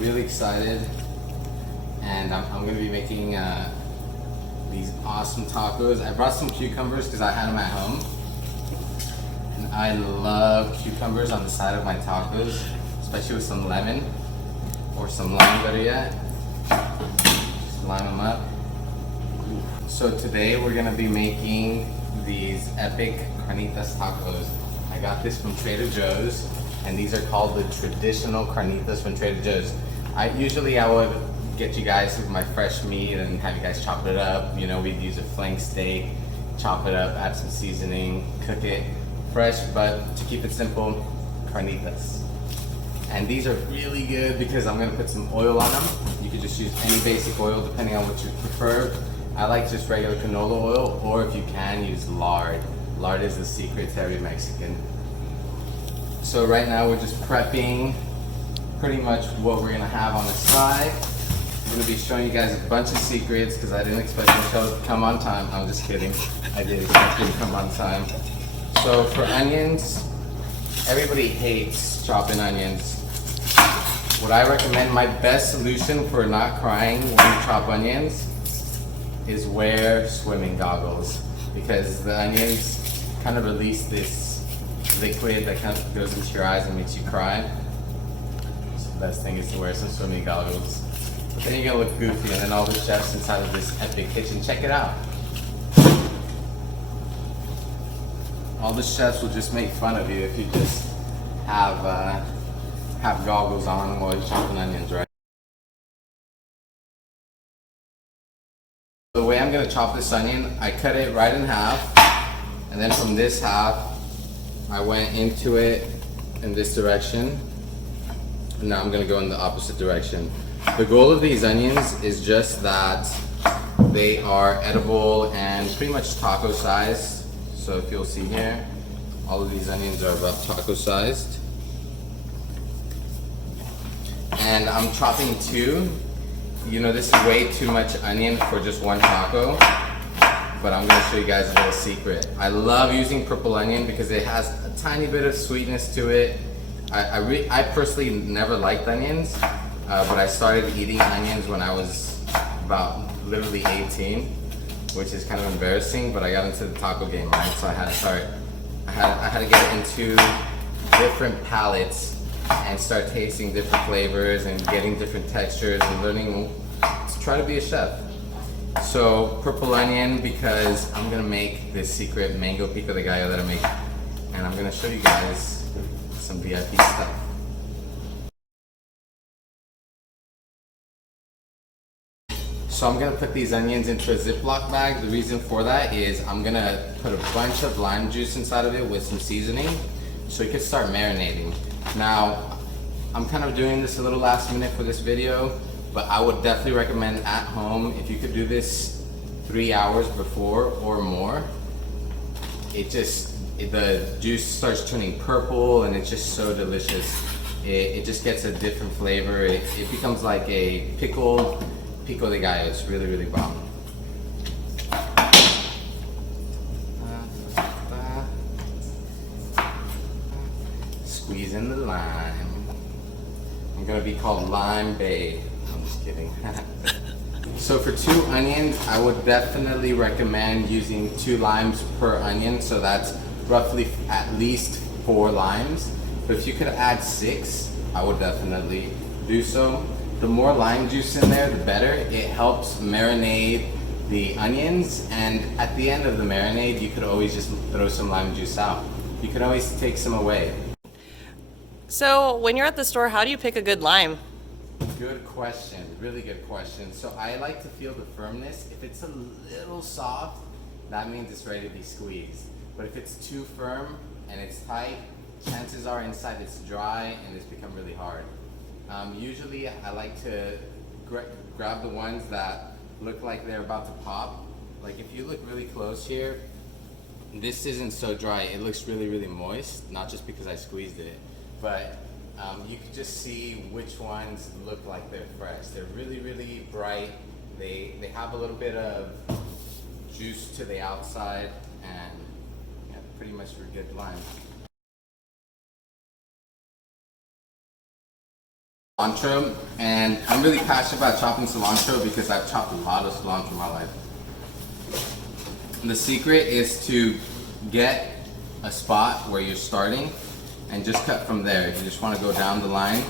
really excited, and I'm gonna be making these awesome tacos. I brought some cucumbers because I had them at home, and I love cucumbers on the side of my tacos, especially with some lemon or some lime, better yet. Just lime them up. So today we're gonna be making these epic Carnitas Tacos. I got this from Trader Joe's, and these are called the traditional Carnitas from Trader Joe's. I would get you guys with my fresh meat and have you guys chop it up. You know, we'd use a flank steak, chop it up, add some seasoning, cook it fresh, but to keep it simple, Carnitas. And these are really good because I'm gonna put some oil on them. You could just use any basic oil depending on what you prefer. I like just regular canola oil, or if you can, use lard. Lard is the secret to every Mexican. So right now we're just prepping pretty much what we're gonna have on the side. I'm gonna be showing you guys a bunch of secrets because I didn't expect the show to come on time. I'm just kidding. I did expect it to come on time. So for onions, everybody hates chopping onions. What I recommend, my best solution for not crying when you chop onions is wear swimming goggles, because the onions kind of release this liquid that kind of goes into your eyes and makes you cry. So the best thing is to wear some swimming goggles. But then you're gonna look goofy, and then all the chefs inside of this epic kitchen, check it out. All the chefs will just make fun of you if you just have goggles on while you're chopping onions, right? The way I'm gonna chop this onion, I cut it right in half, and then from this half, I went into it in this direction, and now I'm gonna go in the opposite direction. The goal of these onions is just that they are edible and pretty much taco sized. So if you'll see here, all of these onions are about taco sized. And I'm chopping two. You know, this is way too much onion for just one taco, but I'm gonna show you guys a little secret. I love using purple onion because it has a tiny bit of sweetness to it. I personally never liked onions, but I started eating onions when I was about literally 18, which is kind of embarrassing, but I got into the taco game, right? So I had to get into different palates and start tasting different flavors and getting different textures and learning to try to be a chef. So purple onion, because I'm gonna make this secret mango pico de gallo that I make, and I'm gonna show you guys some VIP stuff. So I'm gonna put these onions into a Ziploc bag. The reason for that is I'm gonna put a bunch of lime juice inside of it with some seasoning so it can start marinating. Now, I'm kind of doing this a little last minute for this video, but I would definitely recommend at home, if you could do this 3 hours before or more. The juice starts turning purple and it's just so delicious. It just gets a different flavor. It becomes like a pico de gallo. It's really, really bomb. Squeeze in the lime. I'm gonna be called Lime Babe. I'm just kidding. So for 2 onions, I would definitely recommend using 2 limes per onion. So that's roughly at least 4 limes. But if you could add 6, I would definitely do so. The more lime juice in there, the better. It helps marinate the onions, and at the end of the marinade, you could always just throw some lime juice out. You could always take some away. So when you're at the store, how do you pick a good lime? Good question, really good question. So I like to feel the firmness. If it's a little soft, that means it's ready to be squeezed. But if it's too firm and it's tight, chances are inside it's dry and it's become really hard. Usually I like to grab the ones that look like they're about to pop. Like if you look really close here, this isn't so dry. It looks really, really moist, not just because I squeezed it, but you can just see which ones look like they're fresh. They're really, really bright. They have a little bit of juice to the outside, and yeah, pretty much for good lime. cilantro, and I'm really passionate about chopping cilantro because I've chopped a lot of cilantro in my life. And the secret is to get a spot where you're starting and just cut from there. You just want to go down the line,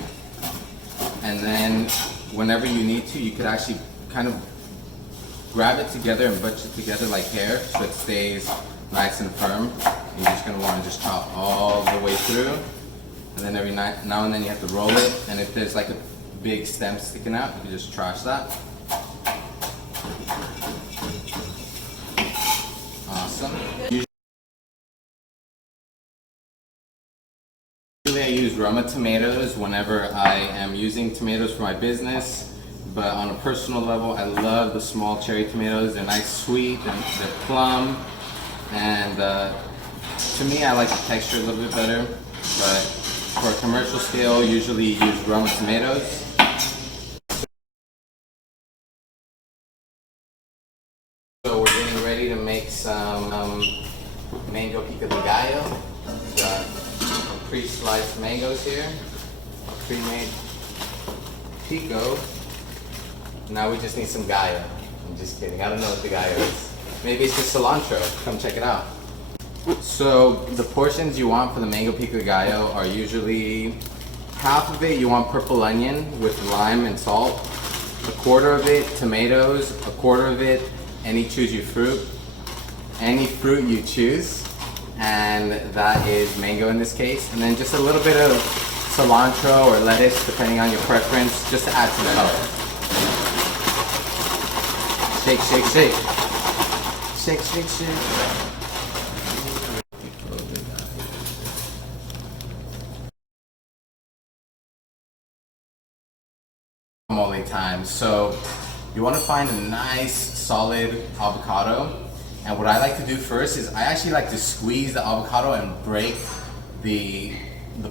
and then whenever you need to, you could actually kind of grab it together and bunch it together like hair so it stays nice and firm. You're just going to want to just chop all the way through, and then every now and then you have to roll it, and if there's like a big stem sticking out, you can just trash that. Awesome. Usually I use Roma tomatoes whenever I am using tomatoes for my business. But on a personal level, I love the small cherry tomatoes. They're nice, sweet, they're plum, and to me, I like the texture a little bit better. But for a commercial scale, usually use Roma tomatoes. So we're getting ready to make some mango pico de gallo. Got pre-sliced mangoes here, pre-made pico. Now we just need some gallo. I'm just kidding. I don't know what the gallo is. Maybe it's just cilantro. Come check it out. So the portions you want for the mango pico de gallo are usually half of it you want purple onion with lime and salt, a quarter of it tomatoes, a quarter of it any choose your fruit, any fruit you choose, and that is mango in this case, and then just a little bit of cilantro or lettuce depending on your preference, just to add some color. Shake, shake, shake. Shake, shake, shake. Guacamole time. So you want to find a nice solid avocado, and what I like to do first is I actually like to squeeze the avocado and break the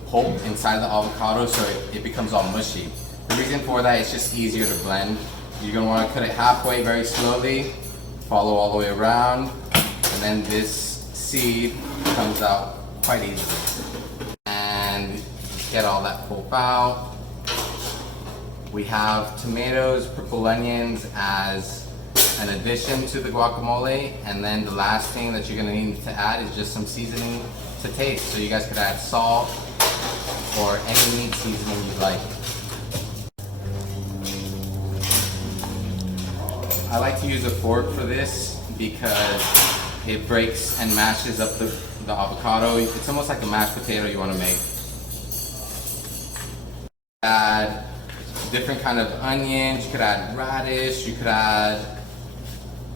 pulp inside the avocado so it becomes all mushy. The reason for that is just easier to blend. You're going to want to cut it halfway very slowly, follow all the way around, and then this seed comes out quite easily. And get all that pulp out. We have tomatoes, purple onions as an addition to the guacamole, and then the last thing that you're going to need to add is just some seasoning to taste. So you guys could add salt or any meat seasoning you'd like. I like to use a fork for this because it breaks and mashes up the avocado. It's almost like a mashed potato you want to make. Add different kind of onions, you could add radish, you could add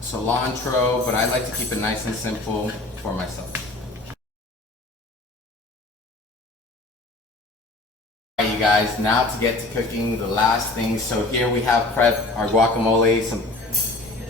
cilantro, but I like to keep it nice and simple for myself. Alright you guys, now to get to cooking the last thing. So here we have prepped our guacamole, some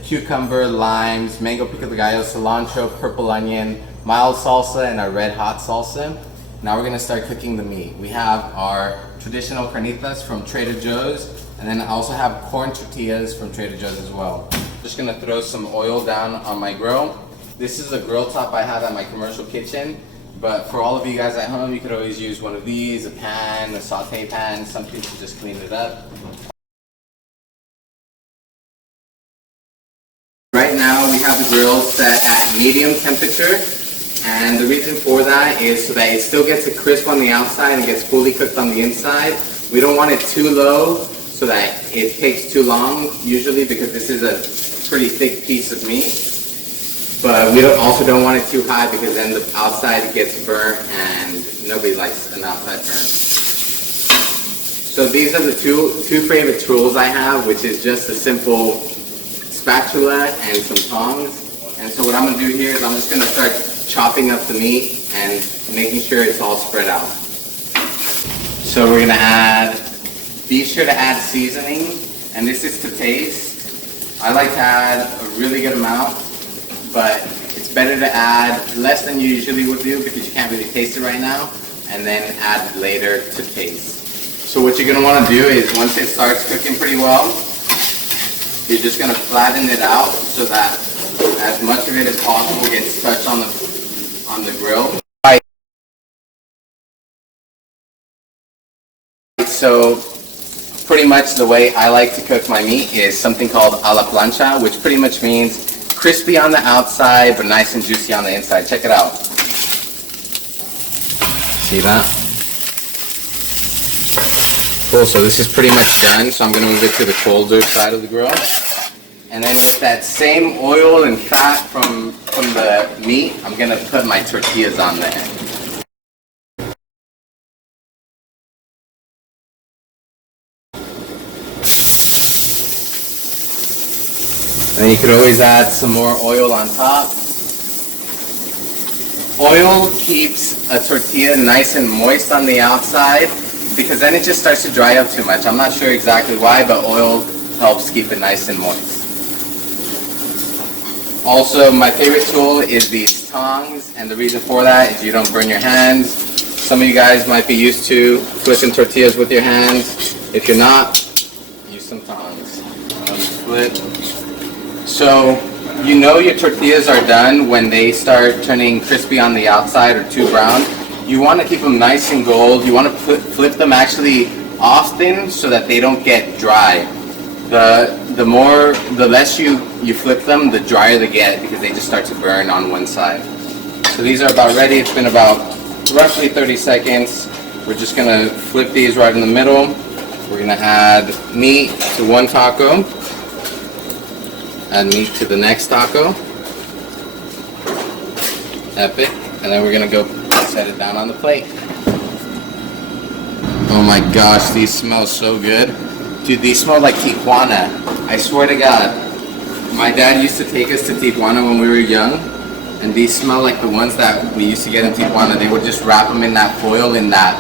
cucumber, limes, mango pico de gallo, cilantro, purple onion, mild salsa, and our red hot salsa. Now we're gonna start cooking the meat. We have our traditional carnitas from Trader Joe's, and then I also have corn tortillas from Trader Joe's as well. Just gonna throw some oil down on my grill. This is a grill top I have at my commercial kitchen, but for all of you guys at home, you could always use one of these, a pan, a saute pan, something to just clean it up. Right now we have the grill set at medium temperature, and the reason for that is so that it still gets a crisp on the outside and gets fully cooked on the inside. We don't want it too low so that it takes too long, usually because this is a pretty thick piece of meat. But we also don't want it too high because then the outside gets burnt and nobody likes an outside burn. So these are the two favorite tools I have, which is just a simple spatula and some tongs. And so what I'm going to do here is I'm just going to start chopping up the meat and making sure it's all spread out. So we're going to be sure to add seasoning, and this is to taste. I like to add a really good amount, but it's better to add less than you usually would do because you can't really taste it right now, and then add later to taste. So what you're going to want to do is once it starts cooking pretty well, you're just going to flatten it out so that as much of it as possible gets touched on the grill. So pretty much the way I like to cook my meat is something called a la plancha, which pretty much means crispy on the outside, but nice and juicy on the inside. Check it out. See that? Cool, so this is pretty much done, so I'm gonna move it to the colder side of the grill. And then with that same oil and fat from the meat, I'm gonna put my tortillas on there. And you could always add some more oil on top. Oil keeps a tortilla nice and moist on the outside because then it just starts to dry up too much. I'm not sure exactly why, but oil helps keep it nice and moist. Also, my favorite tool is these tongs, and the reason for that is you don't burn your hands. Some of you guys might be used to flipping tortillas with your hands. If you're not, use some tongs. Flip. So, you know your tortillas are done when they start turning crispy on the outside or too brown. You want to keep them nice and gold. You want to flip them actually often so that they don't get dry. The less you flip them, the drier they get because they just start to burn on one side. So these are about ready. It's been about roughly 30 seconds. We're just going to flip these right in the middle. We're going to add meat to one taco. Add meat to the next taco. Epic. And then we're going to go set it down on the plate. Oh my gosh, these smell so good. Dude, these smell like Tijuana. I swear to God. My dad used to take us to Tijuana when we were young, and these smell like the ones that we used to get in Tijuana. They would just wrap them in that foil, in that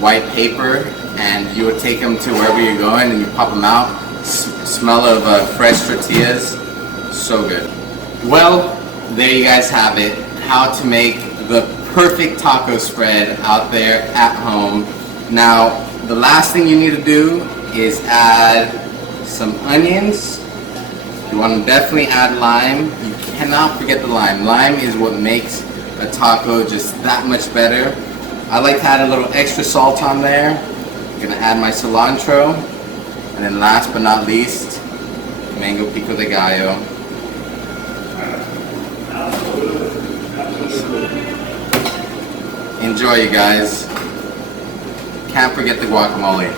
white paper, and you would take them to wherever you're going and you pop them out. Smell of fresh tortillas. So good. Well, there you guys have it. How to make the perfect taco spread out there at home. Now, the last thing you need to do is add some onions. You want to definitely add lime. You cannot forget the lime. Lime is what makes a taco just that much better. I like to add a little extra salt on there. I'm gonna add my cilantro. And then last but not least, mango pico de gallo. Enjoy, you guys. Can't forget the guacamole.